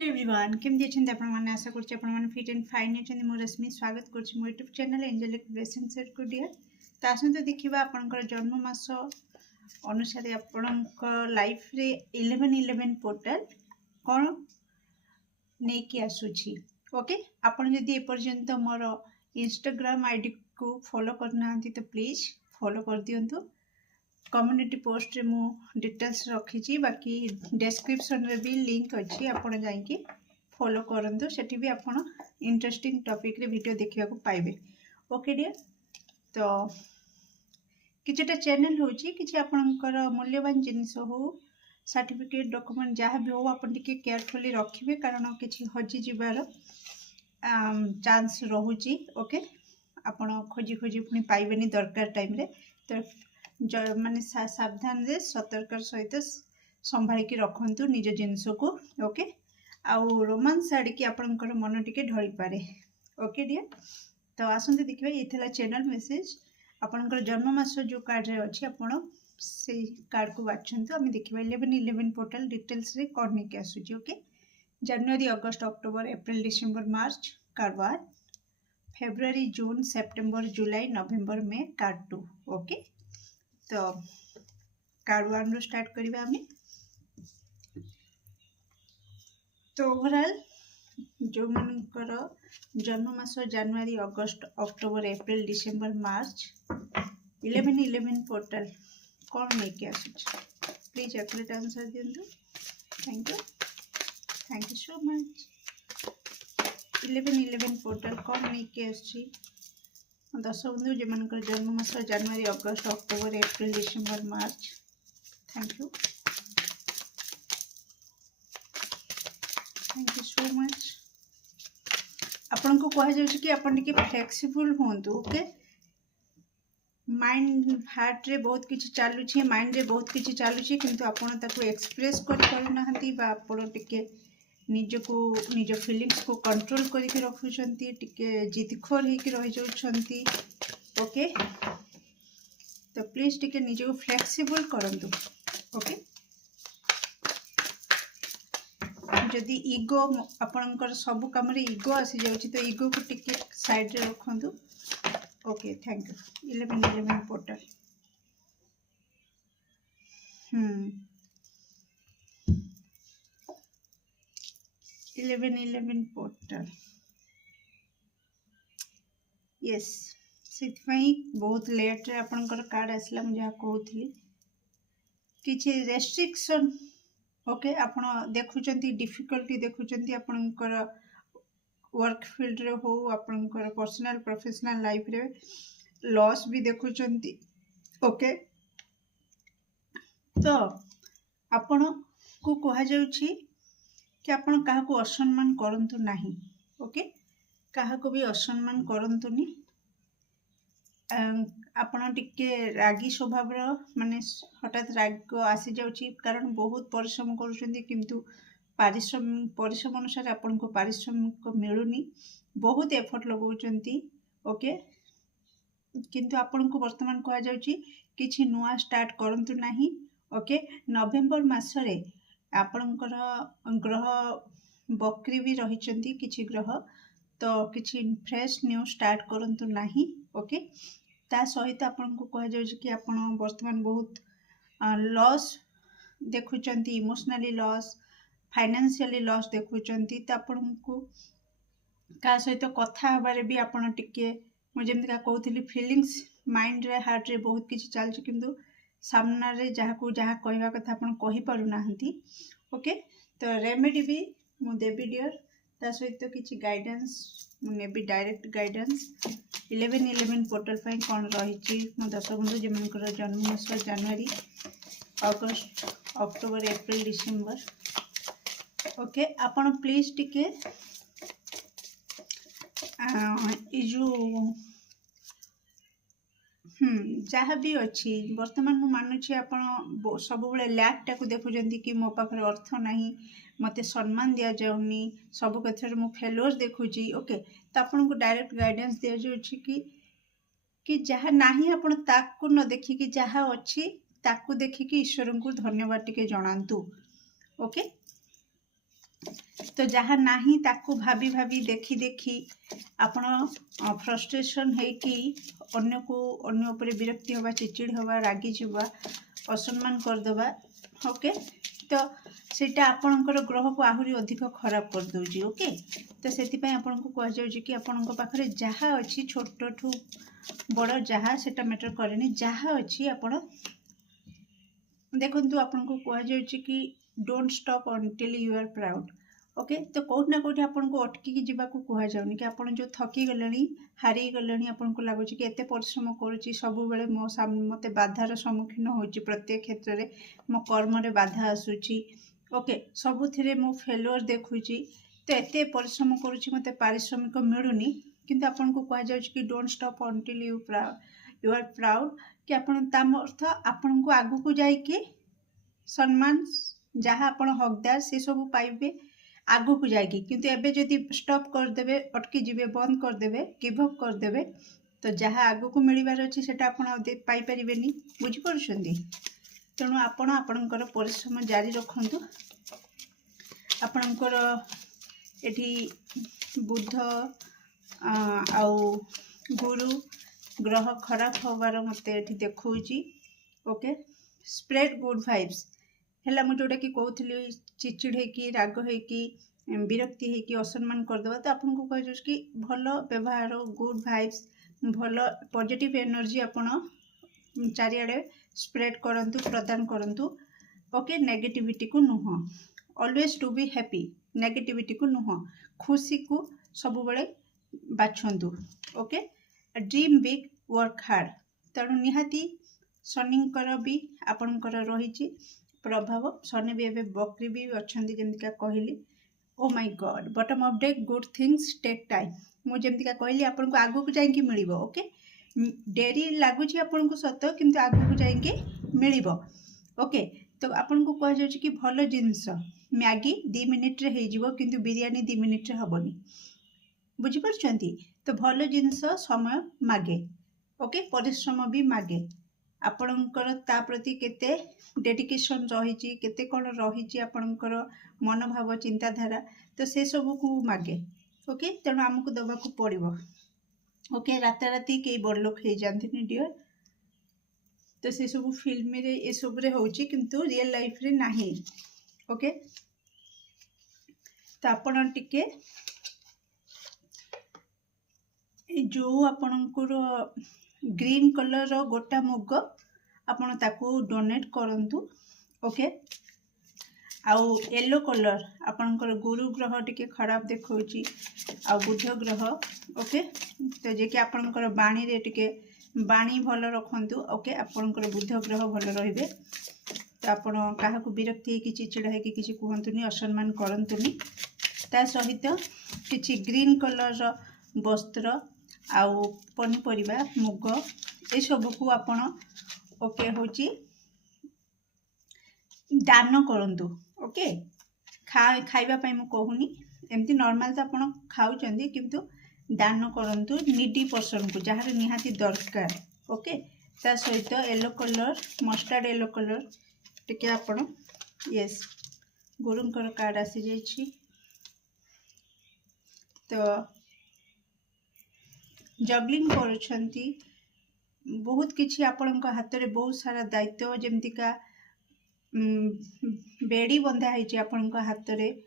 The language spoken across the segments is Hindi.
एवरीवन केमती अच्छे आपण मैंने आशा करुच्चे आपण मैंने फिट एंड फाइन अच्छे मो रश्मि स्वागत करुच्ची मो YouTube channel Angelic Blessing set को डियर तो आसतु देखा आपणकर जन्म मास अनुसार आपण लाइफ रे 1111 पोर्टल कौन नहीं कि आसुची ओके आपण जदि एपर्यंत मोर इंस्टाग्राम आईडी को फॉलो करना तो प्लीज फॉलो कर दियंतु। कम्युनिटी पोस्ट रे मु डिटेल्स रखी बाकी डिस्क्रिप्शन रे भी लिंक अच्छी आपण जाइए फॉलो करंतु सेठी भी आपण इंटरेस्टिंग टॉपिक रे वीडियो देखिया को पाइबे ओके डियर। तो किछटा चैनल होची किछि आपणकर मूल्यवान जिनिस हो सर्टिफिकेट डॉक्यूमेंट जहाँ भी हो आपण टिके केयरफुली रखिबे कारण किछि हजि जिबार चांस रहुची ओके आपण खोजी खोजी पुनी पाइबेनी दरकार टाइम रे तो माने सावधान रे सतर्क सहित संभाल के रखंतु निज जिनस को ओके आउ रोमांस आड़ की आपणकर मन टिके ढली पारे ओके डियर। तो आसंते देखिबा ये थला चैनल मेसेज आपणकर जन्म मास जो कार्ड रे अछि आपण से कार्ड को बाछंतु आमे देखिबा 1111 पोर्टल डिटेल्स रे कोड नै के आसुची ओके। जनवरी अगस्त October April December March card 1 February June September July November May card 2 okay. तो कार्ड 1 रो स्टार्ट करिबा हमें। तो ओवरऑल जो मनकर जन्म मास जनवरी अगस्त अक्टोबर एप्रिल डिसेंबर मार्च 1111 पोर्टल कौन नहीं के आसुची प्लीज एक्यूरेट आंसर दियंतु। Thank you so much. 1111 portal कौन नहीं के आसुची दर्शक बंधु जो मनकर जन्म मास जनवरी अगस्त October April December March thank you so much. आपन को कहा जाउछि कि आपन टिके फ्लेक्सिबल होंतु ओके। माइंड हार्ट रे बहुत किछि चालू छी माइंड रे बहुत किछि चालू छी किंतु आपन ताको एक्सप्रेस कर पारु नाहंती बा आपन टिके निज को निज फीलिंग्स को कंट्रोल करके रखुछंती टिके जिदखोर हेकि रहि जाउछंती ओके। तो प्लीज टिके निज को फ्लेक्सिबल करंतु ओके। जदि ईगो आपणकर सब काम रे ईगो आसी जाउछि तो ईगो को टिके साइड रे रखंतु okay. Thank you 1111 portal 1111 portal yes से बहुत लेट रे आपणकर कार्ड आसला मु जहा कहउथली किछि रेस्ट्रिक्शन ओके। आपण देखुचंती डिफिकल्टी देखुचंती आपणकर वर्क फील्ड रे हो आपणकर पर्सनल प्रोफेशनल लाइफ रे लॉस भी देखुचंती ओके। तो आपण को कहा जाउछि कि आपण काहा को असम्मान करंतु नाही ओके। काहा को भी असम्मान करंतुनी आपण टिके रागी स्वभाव रो माने हठात राग आसी जाउछि कारण बहुत परिश्रम करूछंती किंतु परिश्रम अनुसार आपन को पारिश्रमिक मिलुनी बहुत एफर्ट लगाउछंती ओके। किंतु आपन को वर्तमान कहा जाउछि किछि नुआ स्टार्ट करंतु नाही ओके। नवेम्बर मास रे आपनकर ग्रह बकरी भी रहिचंती किछि ग्रह तो किछि फ्रेश न्यू स्टार्ट करंतु नाही ओके। ता सहित आपन को कहा जाउछि कि आपन वर्तमान बहुत लॉस देखुचंती इमोशनली लॉस फाइनेंशियली लॉस देखुचंती तो आपन को का सहित कथा हबारे भी आपन टिके मु जेमति का कहउथली फीलिंग्स माइंड रे हार्ट रे बहुत किछि चालछि किंतु सामना रे जहा को जहा कहबा कथा आपन कहि पारु नाहंती ओके। तो रेमेडी भी मु देबी डियर ता सहित किछि गाइडेंस मु नेबी डायरेक्ट गाइडेंस 1111 पोर्टल पई कोन रहिछि मो दर्शक बंधु जेमनकर जन्म मास जनवरी अगस्त अक्टोबर एप्रिल डिसेंबर ओके। आपण प्लीज टिके जो जहाँ भी अच्छी वर्तमान मु मानुची आपण सब बेले लैक टाक देखुचंती कि मो पाखरे अर्थ नाही मते सम्मान दिया जाउनी सब क्षेत्र में फेलोर देखुची ओके। तो आपन को डायरेक्ट गाइडेंस दिया जाउची कि जहाँ नाही आपण ताकू न देखि कि जहाँ अच्छी ताकू देखि कि ईश्वर को धन्यवाद टिके जणांतु ओके। तो जहाँ नाही ताकू भाभी भाभी देखी देखी आपण फ्रस्ट्रेशन होगी अन्य को अन्य उपरे विरक्ति हवा चिड़चिड़ हवा रागी जावा असम्मान करदे ओके तो सेटा आपणकर ग्रह को आहरी अधिक खराब कर दउची ओके तो से आपको कहुच्छी कि आपण पाखे जहाँ अच्छी छोट ठू बड़ जहाँ सेटा मैटर करे जहाँ अच्छी आपण देखु आपको कहुच्छी कि don't stop until you are proud okay तो कौट ना कौटी आपको अटकिकी जावाक कहुनी कि आप जो थकी गले हारी गले आपको लगुच कि एत परिश्रम करुच्ची सब बेले मो मत बाधार सम्मुखीन होची प्रत्येक क्षेत्र में मो कर्म बाधा आसूची ओके सबुथिरे मो फेलुअर देखुची तो एत परिश्रम करुच्ची मत पारिश्रमिक मिलूनी किंतु आपको कहुच्छी कि don't stop until you are proud कि अर्थ आपन को आगु को जाइए सम्मान जहाँ आप हकदार से सब पाइबे आगु को जाएगी किंतु एबे जदि स्टॉप करदेवे अटकी जीवे बंद करदेवे गिव अप करदेवे तो जहाँ आगु को मिलबार अच्छी से पाई परिबेनी बुझी पारुछंती तेणु आपण आपणकर परिश्रम जारी रखंतु आपणकर एठी बुध आउ गुरु ग्रह खराब होबार मते एठी देखौची ओके स्प्रेड गुड वाइब्स है मुझे जोटा कि कहूली चिड़चिड़ होगी राग होगी विरक्ति होगी असम्मान करदे तो आपको कह कि भल व्यवहार गुड वाइब्स भल पॉजिटिव एनर्जी आपण चारिआडे स्प्रेड करंतु प्रदान करंतु ओके नेगेटिविटी को नुह always to be happy negativity को नुह खुशी को सब बेले बाछंतु okay dream big work hard तेणु निहाती शनिंकर भी आपणकर रही प्रभाव शनि भी एवं बकरी भी अच्छा जमीका कहली oh my god bottom of day good things take time मुझे कहली आपको आगू को जाइए मिल ओके डेरी लगुच आपको सत किंतु आगू को जाइए मिल ओके तो आपको कहुच्छी कि भल जिनस मैगी 2 मिनिट रे हो किंतु बिरियानी 2 मिनिट रे हबनी बुझीपार तो भल जिनस समय मागे ओके परिश्रम भी मागे आपणकर ता प्रति केते डेडिकेशन रही केते कौन रही आपणकर मनोभाव चिंताधारा तो से सब को मागे ओके तेणु आमको दबाक पड़ो ओके राताराति कई बड़ लोक हो जाती डियर तो से सब फिल्म रे ये सब रे होची किंतु रियल लाइफ रे नहीं ओके तो आपण टिके जो आपणकर ग्रीन कलर गोटा मुग आपण ताकू डोनेट करंतु ओके आउ येलो कलर आपणकर गुरु ग्रह टिके खराब देखौची आ बुध ग्रह ओके तो जे कि आपणकर बाणी रे टिके बाणी भल रखंतु ओके आपणकर बुध ग्रह भल रहिबे तो आपण काहा को विरक्ति कि चिचिड़ा है कि किसी कहतुनी असम्मान करंतुनी ता सहित किछि ग्रीन कलर वस्त्र आउ पनीपरिबा मुग ए सब को आपण ओके होची दान करंतु ओके खाइबा पई मु कहूनी एमती नॉर्मल तो आपण खाउचंदी किंतु दान करंतु नीडी पर्सन को जहार निहाती दरकार ओके ता सहित yellow colour mustard yellow colour टिके आपण यस गुरुंकर कार्ड आसी जाइछि तो जगलिंग करुछंती बहुत किछि आपण हाथ में बहुत सारा दायित्व जमतीका बेड़ी बंधा है आपण हाथ में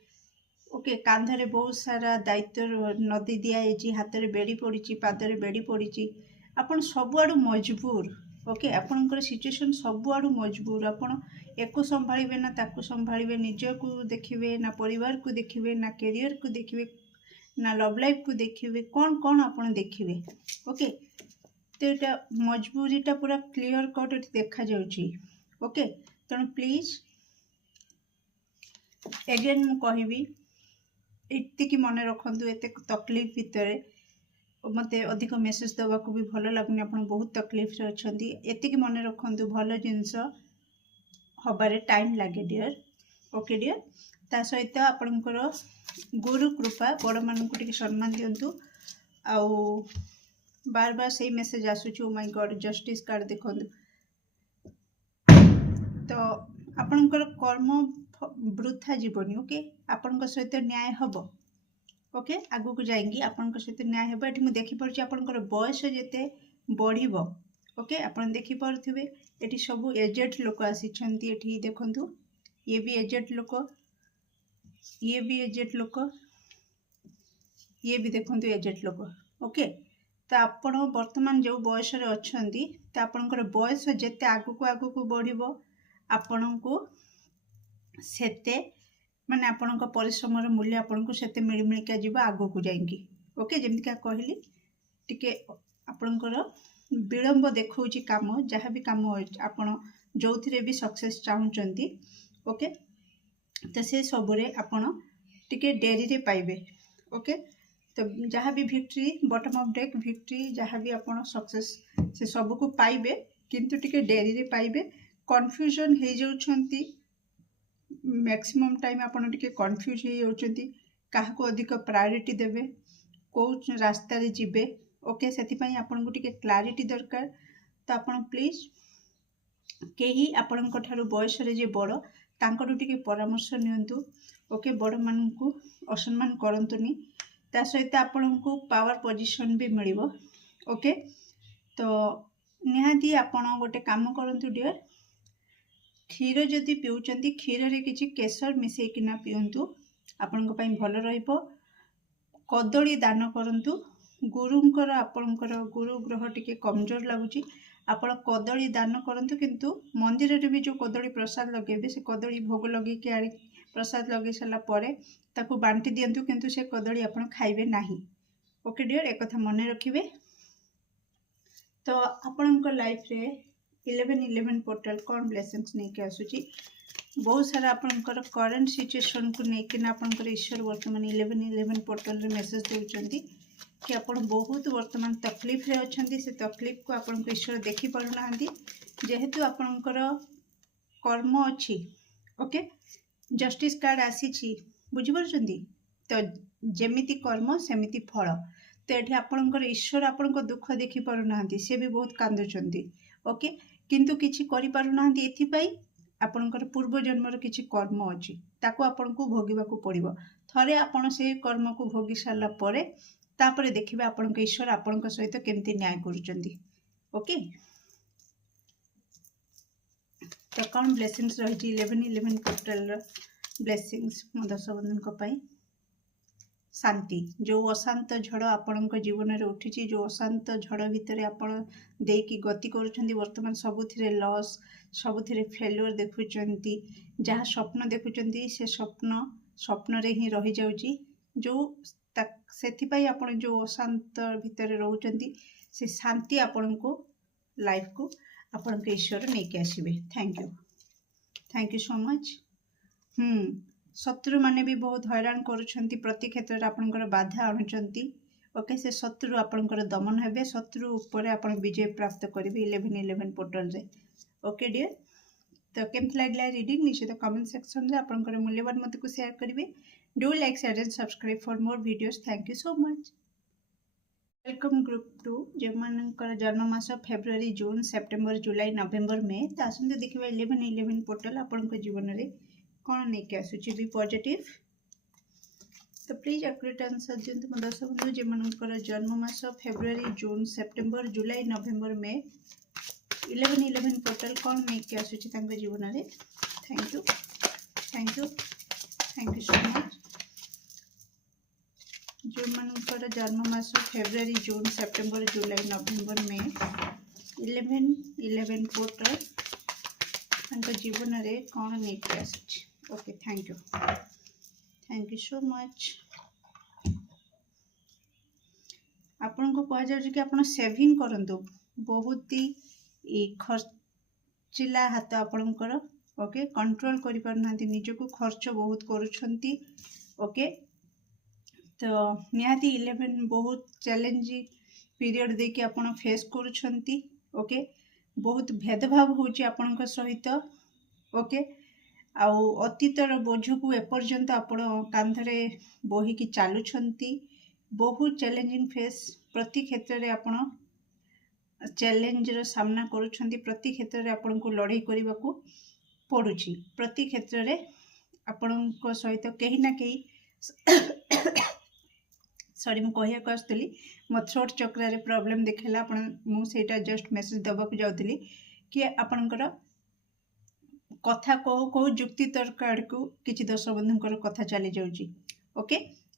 ओके कांधरे बहुत सारा दायित्व नदी दिखाई हाथ में बेड़ी पड़ी पादरे बेड़ी पड़ी आपण सबुआड़ू मजबूर ओके आपणकर सिचुएशन सबुआड़ू मजबूर आपण एको संभाळिबे ना ताकू संभाळिबे निजको देखिबे ना परिवार को देखिबे ना कैरियर को देखिबे ना लव लाइफ को देखिए कौन कौन आपन देखिए ओके तो ये मजबूरीटा पूरा क्लियर कट देखा जाउची ओके तेणु प्लीज एगेन मु कहबी एतिकी मन रखंतु एते तकलीफ भितर मत अधिक मेसेज देवा को भी भल लगुनि आप बहुत तकलीफ रे अछंती एतिकी मन रखंतु भल जिनस हबारे टाइम लागे डियर ओके डियर ता सहित आपणकर गुरु कृपा बड़ मान को टिके सम्मान दिंतु आउ बार बार से मेसेज आसुची ओ माय गॉड जस्टिस कार्ड देखंतु तो आपणकर कर्म वृथा जीवनी ओके आपन सहित न्याय हम ओके आगु को जाएंगी आपन सहित न्याय हम ये मुझे देखिपे आपंकर बयस जिते बढ़ ओके आपन देखिपे ये सब एजेड लोक आसी देखु ये भी एजेड लोक ये भी एजेड लोक ये भी देखु एजेड लोक ओके तो आपण वर्तमान जो बयस अच्छा तो आपंकर बयस जिते आगु को बढ़ आपण को सेते माने आपण परिश्रम मूल्य आपण को सेते मिलमिलिका जीव आगु को जाएंगी ओके जमीका कहली टिके आपणकर विलंब देखौची काम जहाँ भी काम आपण जो भी सक्सेस चाहूँगी ओके तो से सबुरे आपण टिके डेरी रे पाइबे ओके तो जहाँ भी victory bottom of deck victory जहाँ भी आपण सक्सेस से सब को पाइबे किंतु टिके डेरी रे पाइबे कन्फ्यूजन हो जाउछंती मैक्सिमम टाइम आपण टिके कन्फ्यूज हो जाउछंती काहा को अधिक प्रायोरिटी देबे को रास्ता रे जिबे ओके सेति पई आपण को टिके क्लैरिटी दरकार तो आपण प्लीज केही आपण को थारु बयस रे जे बड़ तांकटू टिके परामर्श नियंतु ओके बड़ मान को असम्मान करंतुनी ता सहित आपण को पावर पोजीशन भी मिलिबो ओके तो निहाती आपण गोटे काम करंतु डियर क्षीर जदि पिउचंती क्षीर रे किछि केसर मिसेकिना पियंतु आपनको पई भल रहिबो कदली दान करंतु गुरुंकर आपणकर गुरु ग्रह टिके कमजोर लागुची आपण कदली दान करंतु किंतु मंदिर रे भी जो कदली प्रसाद लगेबे से कदली भोग लगे के आड़ी प्रसाद लगे सला परे ताकू बांटी दियंतु किंतु से कदली आपण खाइबे नाही ओके डियर एक कथा मन रखिबे तो आपणकर लाइफ रे 1111 पोर्टल कौन ब्लेसिंग्स नहीं के आसुची बहुत सारा आपणकर करंट सिचुएशन को लेकिन आपणकर ईश्वर वर्तमान 1111 पोर्टल रे मेसेज देउचंती कि आपण बहुत वर्तमान तकलीफ रे अछंती से तकलीफ को आपण ईश्वर देखि पारु नाहंती जेहेतु आपणकर कर्म अछि ओके जस्टिस कार्ड आसी बुझी पारछंती तो जेमिति कर्म सेमिति फल तो ये आपणकर ईश्वर आपण दुख देखि पारु नाहंती से भी बहुत कांदुचंती ओके किंतु किछि करि पारु नाहंती एथिपाई आपणकर पूर्व जन्मर किछि कर्म अछि ताको आपनको भोगिबाकू पड़िबो थरे आपण से कर्म को भोगी सारा परे तापरे देखिबे आपणक ईश्वर आपणक सहित केमती न्याय करूचंती ओके तो कौन ब्लेसिंग्स रही 1111 पोर्टल ब्लेसिंग्स मो दर्शक बंधु को पाई शांति जो अशांत झड़ आपण जीवन में उठी जो अशांत झड़ भितर आपण देकी गति करुछंती वर्तमान सबुथिरे लॉस सबुथिरे फेल्योर देखुचंती जहाँ स्वप्न देखुचंती से स्वप्न रे ही रही जाउची जो सेथिपाई आपण जो अशांत भितर रहउचंती से शांति आपण को लाइफ को आपण के ईश्वर नेके आसीबे थैंक यू सो मच शत्रु माने भी बहुत हैरान करुछंती प्रति क्षेत्र रे आपनकर बाधा आणुचंती ओके से शत्रु आपनकर दमन हेबे शत्रु ऊपर आपण विजय प्राप्त करिवे 1111 पोर्टल रे ओके डियर तो केमती लागला रीडिंग निश्चित कमेंट सेक्शन रे आपनकर मूल्यवान मत को शेयर करिवे do like share and subscribe for more videos thank you so much welcome group 2 जेमानकर जन्ममास February June September July November May तो आसंते देखिबा 1111 पोर्टल आपनकर जीवन रे कौन नहीं क्या आसूची भी पॉजिटिव तो प्लीज एक्यूरेट आंसर दियंतु मो दर्शक बंधु जेमानकर जन्ममास February June September July November May 1111 portal कौन नहीं क्या आसूची तांको जीवन रे थैंक यू सो मच जेमानकर जन्ममास February June September July November May 1111 portal तांको जीवन रे कौन नहीं क्या आसूची okay thank you so much आपण को कह जाउछि कि आपण सेविंग करंतु बहुत ही खर्चिला हाथ आपणकर ओके कंट्रोल करि पारनांती निज को खर्च बहुत करूछंती ओके तो निहाती 11 बहुत चैलेंजिंग पीरियड दे कि आपण फेस करूछंती ओके बहुत भेदभाव होउछि आपणक सहित ओके आउ अतीतर बोझ को एपर्यंत आपण कांधरे बोहिकी चलुछंती बहुत चैलेंजिंग फेस प्रति क्षेत्र रे आपण चैलेंज रो सामना करूछंती प्रति क्षेत्र रे आपण को लड़ाई करबा को पड़ुछि प्रति क्षेत्र रे ଆପଣଙ୍କ ସହିତ କେହି ନା କେହି ସରି ମୁଁ କହିବାକୁ ଆସୁଥିଲି ମୋ ଥ୍ରୋଟ୍ ଚକ୍ରାରେ ପ୍ରୋବ୍ଲେମ୍ ଦେଖେଇଲା ମୁଁ ସେଇଟା ଜଷ୍ଟ ମେସେଜ ଦେବାକୁ ଯାଉଥିଲି କି ଆପଣଙ୍କର କଥା କହୁ କହୁ ଯୁକ୍ତି ତର୍କ ଆଡ଼କୁ କିଛି ଦର୍ଶକ ବନ୍ଧୁଙ୍କର କଥା ଚାଲି ଯାଉଛି। ଓକେ,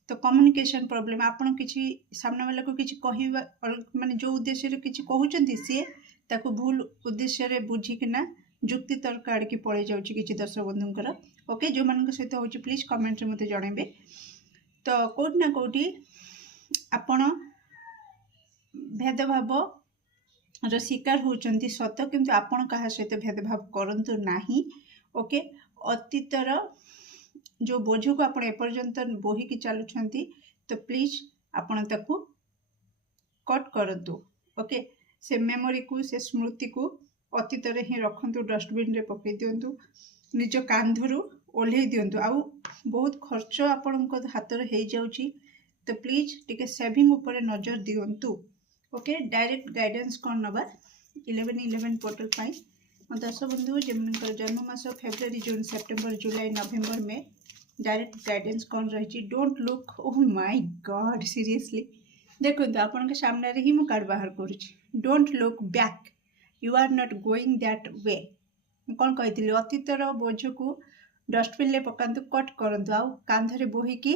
ତ କମ୍ୟୁନିକେସନ୍ ପ୍ରୋବ୍ଲେମ୍, ଆପଣ କିଛି ସାମ୍ନା ବାଲାକୁ କିଛି କହିବା ମାନେ ଯେଉଁ ଉଦ୍ଦେଶ୍ୟରେ କିଛି କହୁଛନ୍ତି ସିଏ ତାକୁ ଭୁଲ ଉଦ୍ଦେଶ୍ୟରେ ବୁଝିକିନା ଯୁକ୍ତି ତର୍କ ଆଡ଼ିକି ପଳେଇ ଯାଉଛି କିଛି ଦର୍ଶକ ବନ୍ଧୁଙ୍କର। ଓକେ, ଯେଉଁମାନଙ୍କ ସହିତ ହେଉଛି ପ୍ଲିଜ୍ କମେଣ୍ଟରେ ମୋତେ ଜଣାଇବେ। ତ କେଉଁଠି ନା କେଉଁଠି ଆପଣ ଭେଦଭାବର ଶିକାର ହେଉଛନ୍ତି ସତ, କିନ୍ତୁ ଆପଣ କାହା ସହିତ ଭେଦଭାବ କରନ୍ତୁ ନାହିଁ। ଓକେ, ଅତୀତର ଯେଉଁ ବୋଝକୁ ଆପଣ ଏପର୍ଯ୍ୟନ୍ତ ବୋହିକି ଚାଲୁଛନ୍ତି ତ ପ୍ଲିଜ୍ ଆପଣ ତାକୁ କଟ୍ କରନ୍ତୁ। ଓକେ, ସେ ମେମୋରିକୁ ସେ ସ୍ମୃତିକୁ ଅତୀତରେ ହିଁ ରଖନ୍ତୁ, ଡଷ୍ଟବିନ୍ରେ ପକାଇ ଦିଅନ୍ତୁ, ନିଜ କାନ୍ଧରୁ ଓହ୍ଲେଇ ଦିଅନ୍ତୁ। ଆଉ ବହୁତ ଖର୍ଚ୍ଚ ଆପଣଙ୍କ ହାତରେ ହେଇଯାଉଛି ତ ପ୍ଲିଜ୍ ଟିକେ ସେଭିଂ ଉପରେ ନଜର ଦିଅନ୍ତୁ। ଓକେ, ଡାଇରେକ୍ଟ ଗାଇଡେନ୍ସ କ'ଣ ନେବା 11/11 ପୋର୍ଟାଲ ପାଇଁ ମୋ ଦର୍ଶକ ବନ୍ଧୁ ଯେମାନଙ୍କର ଜନ୍ମ ମାସ February, June, September, July, November, May, direct guidance କ'ଣ ରହିଛି? Don't look, oh my God, seriously ଦେଖନ୍ତୁ ଆପଣଙ୍କ ସାମ୍ନାରେ ହିଁ ମୁଁ କାର୍ଡ଼ ବାହାର କରୁଛି। Don't look back, you are not going that way. ମୁଁ କ'ଣ କହିଥିଲି? ଅତୀତର ବୋଝକୁ ଡଷ୍ଟବିନ୍ରେ ପକାନ୍ତୁ, କଟ୍ କରନ୍ତୁ, ଆଉ କାନ୍ଧରେ ବୋହିକି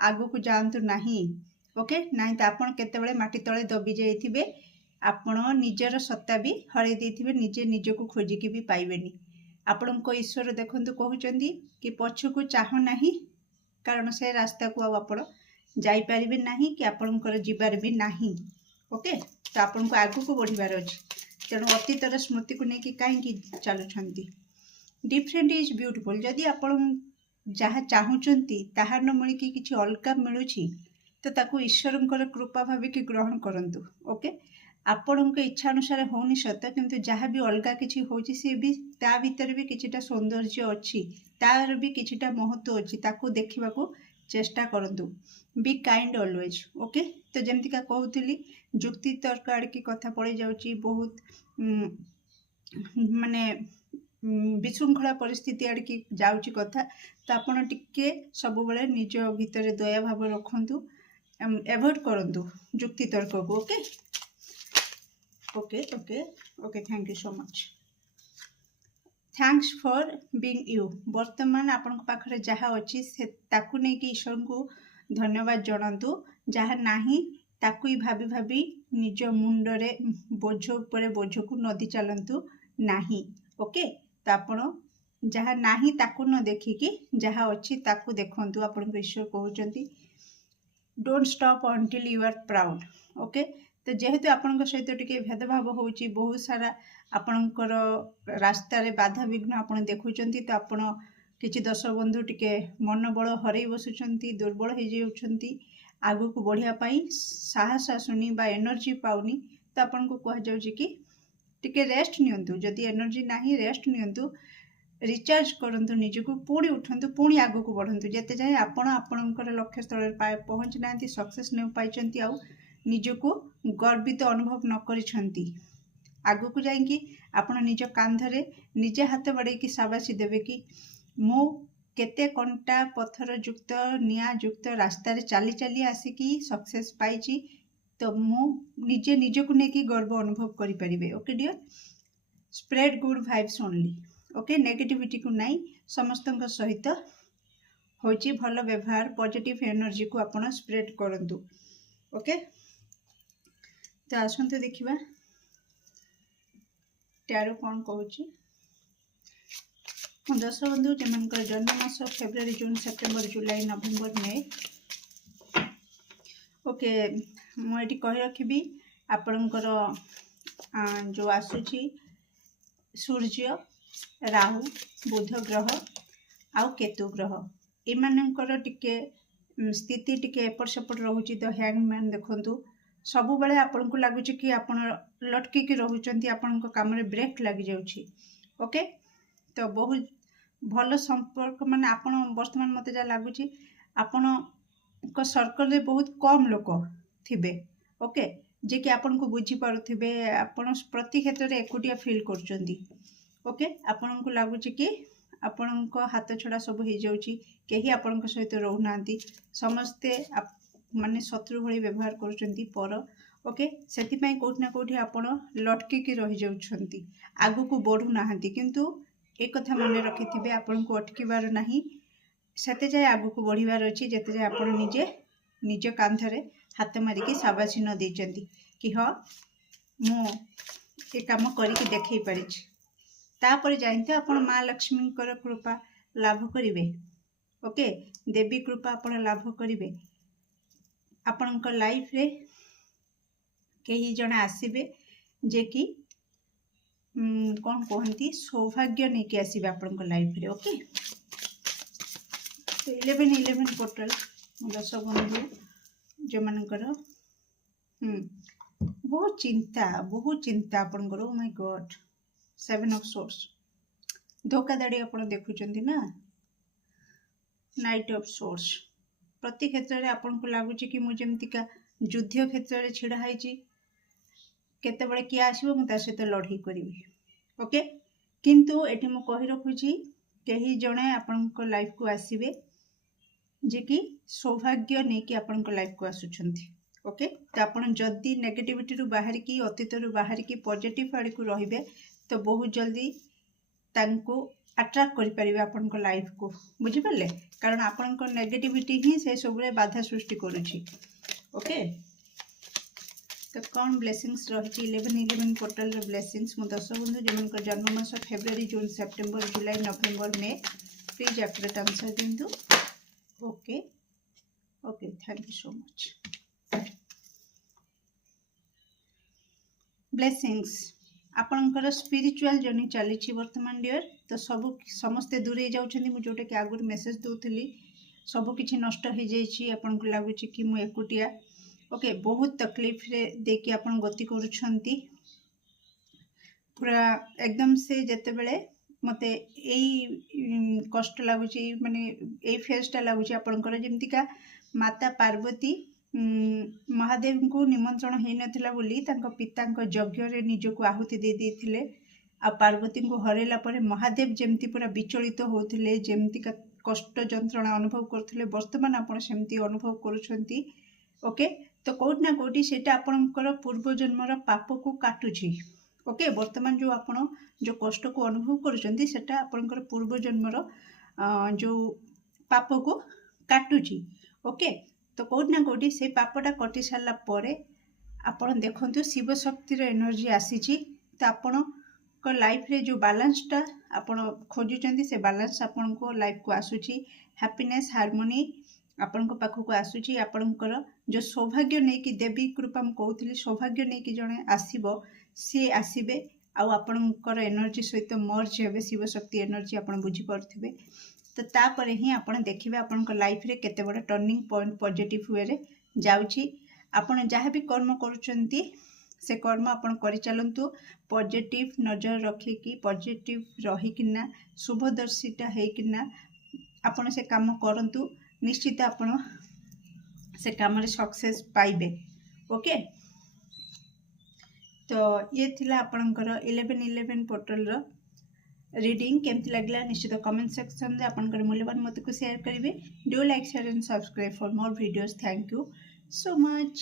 ଆଗକୁ ଯାଆନ୍ତୁ ନାହିଁ। ଓକେ, ନାହିଁ ତ ଆପଣ କେତେବେଳେ ମାଟି ତଳେ ଦବି ଯାଇଥିବେ, ଆପଣ ନିଜର ସତ୍ତା ବି ହରାଇ ଦେଇଥିବେ, ନିଜେ ନିଜକୁ ଖୋଜିକି ବି ପାଇବେନି। ଆପଣଙ୍କ ଈଶ୍ୱର ଦେଖନ୍ତୁ କହୁଛନ୍ତି କି ପଛକୁ ଚାହୁଁ ନାହିଁ, କାରଣ ସେ ରାସ୍ତାକୁ ଆଉ ଆପଣ ଯାଇପାରିବେ ନାହିଁ କି ଆପଣଙ୍କର ଯିବାର ବି ନାହିଁ। ଓକେ, ତ ଆପଣଙ୍କୁ ଆଗକୁ ବଢ଼ିବାର ଅଛି, ତେଣୁ ଅତୀତର ସ୍ମୃତିକୁ ନେଇକି କାହିଁକି ଚାଲୁଛନ୍ତି? Different is beautiful. ଯଦି ଆପଣ ଯାହା ଚାହୁଁଛନ୍ତି ତାହା ନ ମିଳିକି କିଛି ଅଲଗା ମିଳୁଛି ତ ତାକୁ ଈଶ୍ୱରଙ୍କର କୃପା ଭାବିକି ଗ୍ରହଣ କରନ୍ତୁ। ଓକେ, ଆପଣଙ୍କ ଇଚ୍ଛା ଅନୁସାରେ ହେଉନି ସତ, କିନ୍ତୁ ଯାହା ବି ଅଲଗା କିଛି ହେଉଛି ସିଏ ବି ତା ଭିତରେ ବି କିଛିଟା ସୌନ୍ଦର୍ଯ୍ୟ ଅଛି, ତାର ବି କିଛିଟା ମହତ୍ତ୍ୱ ଅଛି, ତାକୁ ଦେଖିବାକୁ ଚେଷ୍ଟା କରନ୍ତୁ। ବି କାଇଣ୍ଡ ଅଲୱେଜ୍। ଓକେ, ତ ଯେମିତିକା କହୁଥିଲି ଯୁକ୍ତି ତର୍କ ଆଡ଼ିକି କଥା ପଳେଇ ଯାଉଛି, ବହୁତ ମାନେ ବିଶୃଙ୍ଖଳା ପରିସ୍ଥିତି ଆଡ଼ିକି ଯାଉଛି କଥା। ତ ଆପଣ ଟିକେ ସବୁବେଳେ ନିଜ ଭିତରେ ଦୟା ଭାବ ରଖନ୍ତୁ, ଏଭଏଡ୍ କରନ୍ତୁ ଯୁକ୍ତି ତର୍କକୁ। Okay okay okay okay, thank you so much, thanks for being you. ବର୍ତ୍ତମାନ ଆପଣଙ୍କ ପାଖରେ ଯାହା ଅଛି ସେ ତାକୁ ନେଇକି ଈଶ୍ୱରଙ୍କୁ ଧନ୍ୟବାଦ ଜଣାନ୍ତୁ। ଯାହା ନାହିଁ ତାକୁ ହିଁ ଭାବି ଭାବି ନିଜ ମୁଣ୍ଡରେ ବୋଝ ଉପରେ ବୋଝକୁ ନଦୀ ଚାଲନ୍ତୁ ନାହିଁ। ଓକେ, ତ ଆପଣ ଯାହା ନାହିଁ ତାକୁ ନ ଦେଖିକି ଯାହା ଅଛି ତାକୁ ଦେଖନ୍ତୁ। ଆପଣଙ୍କ ଈଶ୍ୱର କହୁଛନ୍ତି don't stop until you are proud. Okay, ତ ଯେହେତୁ ଆପଣଙ୍କ ସହିତ ଟିକେ ଭେଦଭାବ ହେଉଛି, ବହୁତ ସାରା ଆପଣଙ୍କର ରାସ୍ତାରେ ବାଧାବିଘ୍ନ ଆପଣ ଦେଖୁଛନ୍ତି, ତ ଆପଣ କିଛି ଦର୍ଶକ ବନ୍ଧୁ ଟିକେ ମନୋବଳ ହରାଇ ବସୁଛନ୍ତି, ଦୁର୍ବଳ ହେଇଯାଉଛନ୍ତି, ଆଗକୁ ବଢ଼ିବା ପାଇଁ ସାହସ ଆସୁନି ବା ଏନର୍ଜି ପାଉନି, ତ ଆପଣଙ୍କୁ କୁହାଯାଉଛି କି ଟିକେ ରେଷ୍ଟ ନିଅନ୍ତୁ। ଯଦି ଏନର୍ଜି ନାହିଁ ରେଷ୍ଟ ନିଅନ୍ତୁ, ରିଚାର୍ଜ କରନ୍ତୁ ନିଜକୁ, ପୁଣି ଉଠନ୍ତୁ, ପୁଣି ଆଗକୁ ବଢ଼ନ୍ତୁ। ଯେତେ ଯାଏଁ ଆପଣ ଆପଣଙ୍କର ଲକ୍ଷ୍ୟସ୍ଥଳରେ ପହଞ୍ଚି ନାହାନ୍ତି, ସକ୍ସେସ୍ ନ ପାଇଛନ୍ତି, ଆଉ ନିଜକୁ ଗର୍ବିତ ଅନୁଭବ ନ କରିଛନ୍ତି, ଆଗକୁ ଯାଇକି ଆପଣ ନିଜ କାନ୍ଧରେ ନିଜେ ହାତ ବାଡ଼େଇକି ସାବାସି ଦେବେ କି ମୁଁ କେତେ କଣ୍ଟା ପଥର ଯୁକ୍ତ ନିଆଁ ଯୁକ୍ତ ରାସ୍ତାରେ ଚାଲି ଚାଲି ଆସିକି ସକ୍ସେସ୍ ପାଇଛି, ତ ମୁଁ ନିଜେ ନିଜକୁ ନେଇକି ଗର୍ବ ଅନୁଭବ କରିପାରିବେ। Okay dear, spread good vibes only. Okay, ନେଗେଟିଭିଟିକୁ ନାହିଁ, ସମସ୍ତଙ୍କ ସହିତ ହେଉଛି ଭଲ ବ୍ୟବହାର, ପଜିଟିଭ୍ ଏନର୍ଜିକୁ ଆପଣ ସ୍ପ୍ରେଡ୍ କରନ୍ତୁ। ଓକେ, ତ ଆସନ୍ତୁ ଦେଖିବା ଟ୍ୟାରୋ କ'ଣ କହୁଛି। ମୋ ଦର୍ଶକ ବନ୍ଧୁ ଯେମାନଙ୍କର ଜନ୍ମ ମାସ February, June, September, July, November, May. Okay, ମୁଁ ଏଠି କହି ରଖିବି ଆପଣଙ୍କର ଯେଉଁ ଆସୁଛି ସୂର୍ଯ୍ୟ, ରାହୁ, ବୁଧ ଗ୍ରହ ଆଉ କେତୁ ଗ୍ରହ, ଏମାନଙ୍କର ଟିକେ ସ୍ଥିତି ଟିକେ ଏପଟ ସେପଟ ରହୁଛି। ତ ହ୍ୟାଙ୍ଗମ୍ୟାନ୍ ଦେଖନ୍ତୁ, ସବୁବେଳେ ଆପଣଙ୍କୁ ଲାଗୁଛି କି ଆପଣ ଲଟକିକି ରହୁଛନ୍ତି, ଆପଣଙ୍କ କାମରେ ବ୍ରେକ୍ ଲାଗିଯାଉଛି। ଓକେ, ତ ବହୁତ ଭଲ ସମ୍ପର୍କ, ମାନେ ଆପଣ ବର୍ତ୍ତମାନ ମୋତେ ଯାହା ଲାଗୁଛି ଆପଣଙ୍କ ସର୍କଲରେ ବହୁତ କମ୍ ଲୋକ ଥିବେ। ଓକେ, ଯିଏକି ଆପଣଙ୍କୁ ବୁଝିପାରୁଥିବେ, ଆପଣ ପ୍ରତି କ୍ଷେତ୍ରରେ ଏକୁଟିଆ ଫିଲ୍ କରୁଛନ୍ତି। ଓକେ, ଆପଣଙ୍କୁ ଲାଗୁଛି କି ଆପଣଙ୍କ ହାତ ଛଡ଼ା ସବୁ ହେଇଯାଉଛି, କେହି ଆପଣଙ୍କ ସହିତ ରହୁନାହାନ୍ତି, ସମସ୍ତେ ମାନେ ଶତ୍ରୁ ଭଳି ବ୍ୟବହାର କରୁଛନ୍ତି ପର। ଓକେ, ସେଥିପାଇଁ କେଉଁଠି ନା କେଉଁଠି ଆପଣ ଲଟକିକି ରହିଯାଉଛନ୍ତି, ଆଗକୁ ବଢ଼ୁନାହାନ୍ତି। କିନ୍ତୁ ଏ କଥା ମନେ ରଖିଥିବେ, ଆପଣଙ୍କୁ ଅଟକିବାର ନାହିଁ, ସେତେ ଯାଏ ଆଗକୁ ବଢ଼ିବାର ଅଛି ଯେତେ ଯାଏ ଆପଣ ନିଜେ ନିଜ କାନ୍ଧରେ ହାତ ମାରିକି ସାବାସୀ ନ ଦେଇଛନ୍ତି କି ହଁ ମୁଁ ଏ କାମ କରିକି ଦେଖେଇ ପାରିଛି। ତାପରେ ଯାଇତେ ଆପଣ ମା ଲକ୍ଷ୍ମୀଙ୍କର କୃପା ଲାଭ କରିବେ। ଓକେ, ଦେବୀ କୃପା ଆପଣ ଲାଭ କରିବେ। ଆପଣଙ୍କ ଲାଇଫରେ କେହି ଜଣେ ଆସିବେ ଯେ କି କ'ଣ କୁହନ୍ତି ସୌଭାଗ୍ୟ ନେଇକି ଆସିବେ ଆପଣଙ୍କ ଲାଇଫରେ। ଓକେ, 11 ପୋର୍ଟାଲ 10 ବନ୍ଧୁ ଯେଉଁମାନଙ୍କର ବହୁତ ଚିନ୍ତା ଆପଣଙ୍କର। ଓ ମାଇ ଗଡ୍, 7 ଅଫ୍ ସୋର୍ସ, ଧୋକାଧାଡ଼ି ଆପଣ ଦେଖୁଛନ୍ତି ନା, ନାଇଟ୍ ଅଫ୍ ସୋର୍ସ। ପ୍ରତି କ୍ଷେତ୍ରରେ ଆପଣଙ୍କୁ ଲାଗୁଛି କି ମୁଁ ଯେମିତିକା ଯୁଦ୍ଧ କ୍ଷେତ୍ରରେ ଛିଡ଼ା ହେଇଛି, କେତେବେଳେ କିଏ ଆସିବ ମୁଁ ତା ସହିତ ଲଢ଼େଇ କରିବି। ଓକେ, କିନ୍ତୁ ଏଠି ମୁଁ କହି ରଖୁଛି କେହି ଜଣେ ଆପଣଙ୍କ ଲାଇଫକୁ ଆସିବେ ଯେ କି ସୌଭାଗ୍ୟ ନେଇକି ଆପଣଙ୍କ ଲାଇଫକୁ ଆସୁଛନ୍ତି। ଓକେ, ତ ଆପଣ ଯଦି ନେଗେଟିଭିଟିରୁ ବାହାରିକି, ଅତୀତରୁ ବାହାରିକି ପଜିଟିଭ୍ ଆଡ଼କୁ ରହିବେ ତ ବହୁତ ଜଲ୍ଦି ତାଙ୍କୁ ଆଟ୍ରାକ୍ଟ କରିପାରିବେ ଆପଣଙ୍କ ଲାଇଫକୁ। ବୁଝିପାରିଲେ? କାରଣ ଆପଣଙ୍କ ନେଗେଟିଭିଟି ହିଁ ସେସବୁରେ ବାଧା ସୃଷ୍ଟି କରୁଛି। ଓକେ, ତ କ'ଣ ବ୍ଲେସିଂସ୍ ରହିଛି 11 ପୋର୍ଟାଲର ବ୍ଲେସିଂସ୍? ମୁଁ 10 ବନ୍ଧୁ ଯେଉଁମାନଙ୍କର ଜନ୍ମ ମାସ February, June, September, July, November, May, please accurate answer ଦିଅନ୍ତୁ। Okay, thank you so much. Blessings, ଆପଣଙ୍କର ସ୍ପିରିଚୁଆଲ ଜର୍ଣ୍ଣି ଚାଲିଛି ବର୍ତ୍ତମାନ ଡିଅର୍। ତ ସମସ୍ତେ ଦୂରେଇ ଯାଉଛନ୍ତି। ମୁଁ ଯେଉଁଟାକି ଆଗରୁ ମେସେଜ ଦେଉଥିଲି, ସବୁକିଛି ନଷ୍ଟ ହେଇଯାଇଛି, ଆପଣଙ୍କୁ ଲାଗୁଛି କି ମୁଁ ଏକୁଟିଆ। ଓକେ, ବହୁତ ତକଲିଫରେ ଦେଇକି ଆପଣ ଗତି କରୁଛନ୍ତି ପୁରା ଏକଦମ। ସେ ଯେତେବେଳେ ମୋତେ ଏଇ କଷ୍ଟ ଲାଗୁଛି, ମାନେ ଏଇ ଫେଜ୍ଟା ଲାଗୁଛି ଆପଣଙ୍କର ଯେମିତିକା ମାତା ପାର୍ବତୀ ମହାଦେବଙ୍କୁ ନିମନ୍ତ୍ରଣ ହେଇନଥିଲା ବୋଲି ତାଙ୍କ ପିତାଙ୍କ ଯଜ୍ଞରେ ନିଜକୁ ଆହୁତି ଦେଇଥିଲେ। ଆଉ ପାର୍ବତୀଙ୍କୁ ହରାଇଲା ପରେ ମହାଦେବ ଯେମିତି ପୁରା ବିଚଳିତ ହେଉଥିଲେ, ଯେମିତିକା କଷ୍ଟ ଯନ୍ତ୍ରଣା ଅନୁଭବ କରୁଥିଲେ, ବର୍ତ୍ତମାନ ଆପଣ ସେମିତି ଅନୁଭବ କରୁଛନ୍ତି। ଓକେ, ତ କେଉଁଠି ନା କେଉଁଠି ସେଇଟା ଆପଣଙ୍କର ପୂର୍ବଜନ୍ମର ପାପକୁ କାଟୁଛି। ଓକେ, ବର୍ତ୍ତମାନ ଆପଣ ଯେଉଁ କଷ୍ଟକୁ ଅନୁଭବ କରୁଛନ୍ତି ସେଟା ଆପଣଙ୍କର ପୂର୍ବଜନ୍ମର ଯେଉଁ ପାପକୁ କାଟୁଛି। ଓକେ, ତ କେଉଁଠି ନା କେଉଁଠି ସେଇ ପାପଟା କଟି ସାରିଲା ପରେ ଆପଣ ଦେଖନ୍ତୁ ଶିବ ଶକ୍ତିର ଏନର୍ଜି ଆସିଛି। ତ ଆପଣଙ୍କ ଲାଇଫରେ ଯେଉଁ ବାଲାନ୍ସଟା ଆପଣ ଖୋଜୁଛନ୍ତି ସେ ବାଲାନ୍ସ ଆପଣଙ୍କ ଲାଇଫକୁ ଆସୁଛି। ହ୍ୟାପିନେସ୍, ହାରମୋନି ଆପଣଙ୍କ ପାଖକୁ ଆସୁଛି। ଆପଣଙ୍କର ଯେଉଁ ସୌଭାଗ୍ୟ ନେଇକି, ଦେବୀ କୃପା ମୁଁ କହୁଥିଲି, ସୌଭାଗ୍ୟ ନେଇକି ଜଣେ ଆସିବ, ସିଏ ଆସିବେ ଆଉ ଆପଣଙ୍କର ଏନର୍ଜି ସହିତ ମର୍ଜ ହେବେ, ଶିବ ଶକ୍ତି ଏନର୍ଜି, ଆପଣ ବୁଝିପାରୁଥିବେ। ତ ତାପରେ ହିଁ ଆପଣ ଦେଖିବେ ଆପଣଙ୍କ ଲାଇଫରେ କେତେ ବଡ଼ ଟର୍ଣ୍ଣିଂ ପଏଣ୍ଟ ପଜିଟିଭ୍ ୱେରେ ଯାଉଛି। ଆପଣ ଯାହା ବି କର୍ମ କରୁଛନ୍ତି ସେ କର୍ମ ଆପଣ କରିଚାଲନ୍ତୁ ପଜିଟିଭ୍ ନଜର ରଖିକି, ପଜିଟିଭ୍ ରହିକିନା, ଶୁଭଦର୍ଶୀଟା ହେଇକିନା ଆପଣ ସେ କାମ କରନ୍ତୁ। ନିଶ୍ଚିତ ଆପଣ ସେ କାମରେ ସକ୍ସେସ୍ ପାଇବେ। ଓକେ, ତ ଇଏ ଥିଲା ଆପଣଙ୍କର 11 ପୋର୍ଟାଲର ରିଡ଼ିଂ। କେମିତି ଲାଗିଲା ନିଶ୍ଚିତ କମେଣ୍ଟ ସେକ୍ସନରେ ଆପଣଙ୍କର ମୂଲ୍ୟବାନ ମତକୁ ସେୟାର କରିବେ। Do like, share and subscribe for more videos. Thank you so much.